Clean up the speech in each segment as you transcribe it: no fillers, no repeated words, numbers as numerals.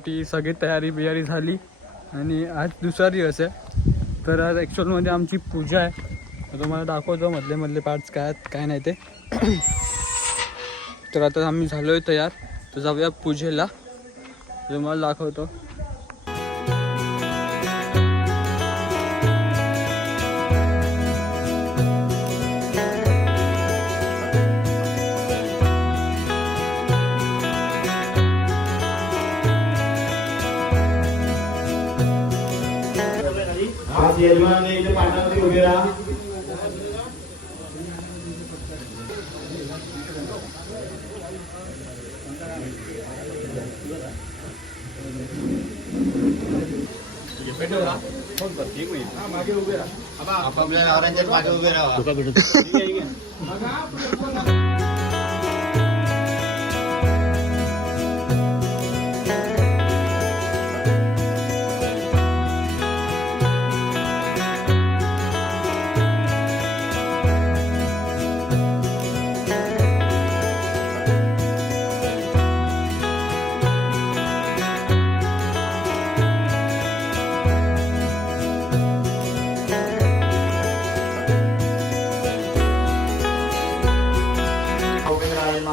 शेवटी सगळी तयारी बियारी झाली आणि आज दुसरा दिवस आहे. तर आज ॲक्च्युअलमध्ये आमची पूजा आहे. तुम्हाला दाखवतो मधले मधले पार्ट्स काय आहेत काय नाही ते. तर आता आम्ही झालो आहे तयार, तर जाऊया पूजेला. तुम्हाला दाखवतो. उभे राहा. मागे उभे राहा. आपल्या नवऱ्यांच्या मागे उभे राहा.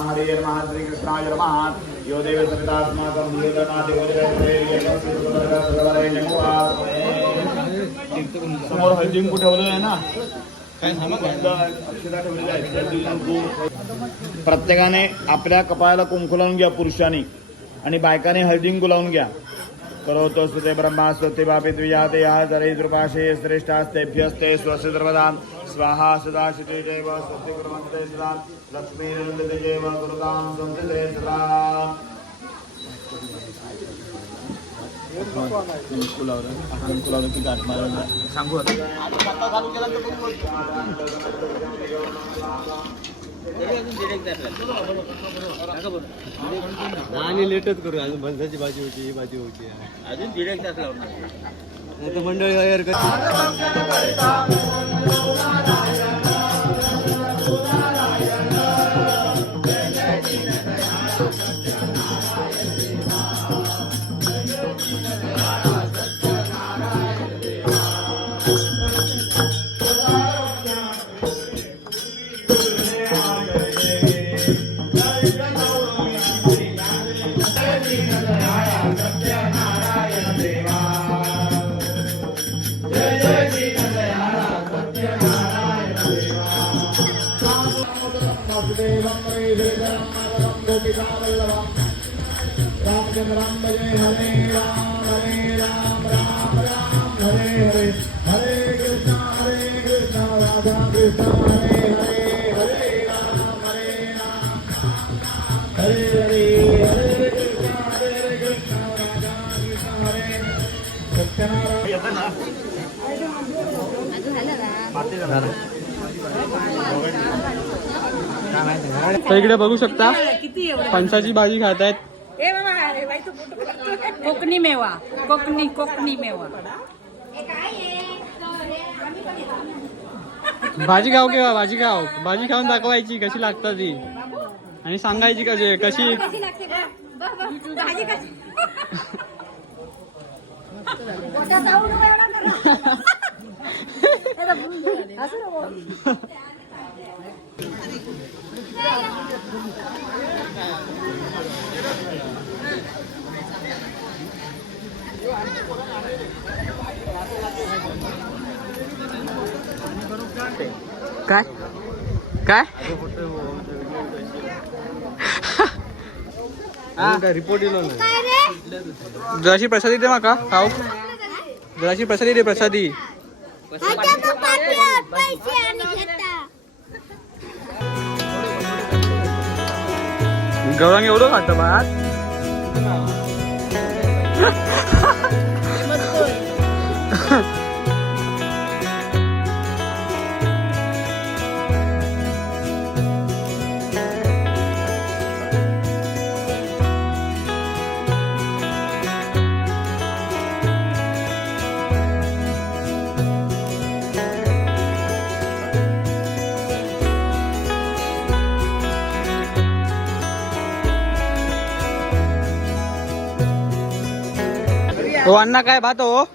हरे नमः. श्री कृष्णाय नमः. यो देव सवितात्माकं समोर हळदी कुंकू ठेवलेलं आहे ना. प्रत्येकाने आपल्या कपाळाला कुंकू लावून घ्या पुरुषांनी, आणि बायकाने हळदी कुंकू लावून घ्या. करोतो सुते ब्रह्मास्ते बापे द्विजाते या जरे कृपाशे श्रेष्ठास्तेभ्यस्ते स्वस्य सर्वदा स्वाहा सदा शिते देव सत्य कुर्वन्ते सदा लक्ष्मी नंदिते देव गुरुदां संसिते सदा. कुलावलं की गाठ मारायला सांगू आणि लेटच करू. अजून भंसाची भाजी होती, ही भाजी होती, अजून डिरेक्ट असला नाही तर मंडळी वगैरे राम भजे हरे राम राम राम हरे हरे हरे कृष्णा राधा कृष्णा हरे हरे हरे राम हरे हरे हरे कृष्णा राधा कृष्णा हरे सत्यनारायण. तर इकडे बघू शकता फणसाची भाजी खात आहेत. कोकणी मेवा, कोकणी मेवा. भाजी खाऊ केव्हा भाजी खाऊ. भाजी खाऊन दाखवायची कशी लागतात ती आणि सांगायची कशी. काय काय रिपोर्ट येलो ना. जराशी प्रसादी दे माका खाऊ. जराशी प्रसादी दे प्रसादी. गौरांग एवढं खातं भात. हो अण्णा काय भात हो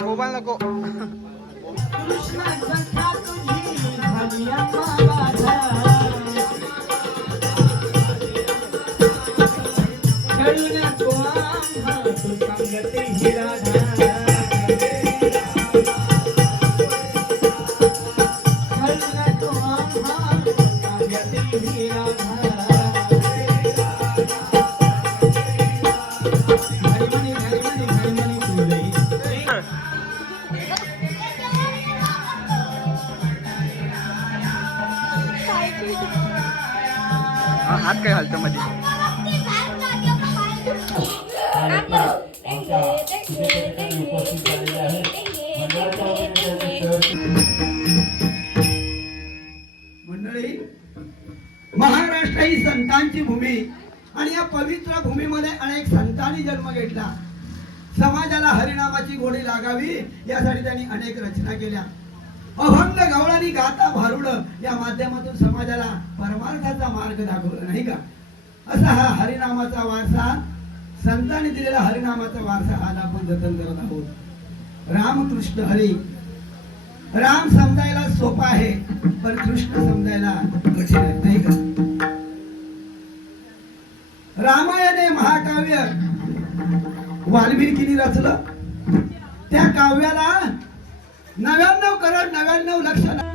मोबाईल नको हात काय घालतं मध्ये मंडळी, महाराष्ट्र ही संतांची भूमी आणि या पवित्र भूमीमध्ये अनेक संतांनी जन्म घेतला. समाजाला हरिनामाची गोडी लागावी यासाठी त्यांनी अनेक रचना केल्या. अभंग गवळणी गाता भारुड या माध्यमातून समाजाला परमार्थाचा मार्ग दाखवला नाही का. असा हा हरिनामाचा वारसा, संतांनी दिलेला हरिनामाचा वारसा आज आपण जतन करत आहोत. रामकृष्ण हरी. राम समजायला सोपा आहे पण कृष्ण समजायला कठीण आहे नाही का. रामायण हे महाकाव्य वाल्मिकीने रचलं. त्या काव्याला 99 करोड 99 लक्ष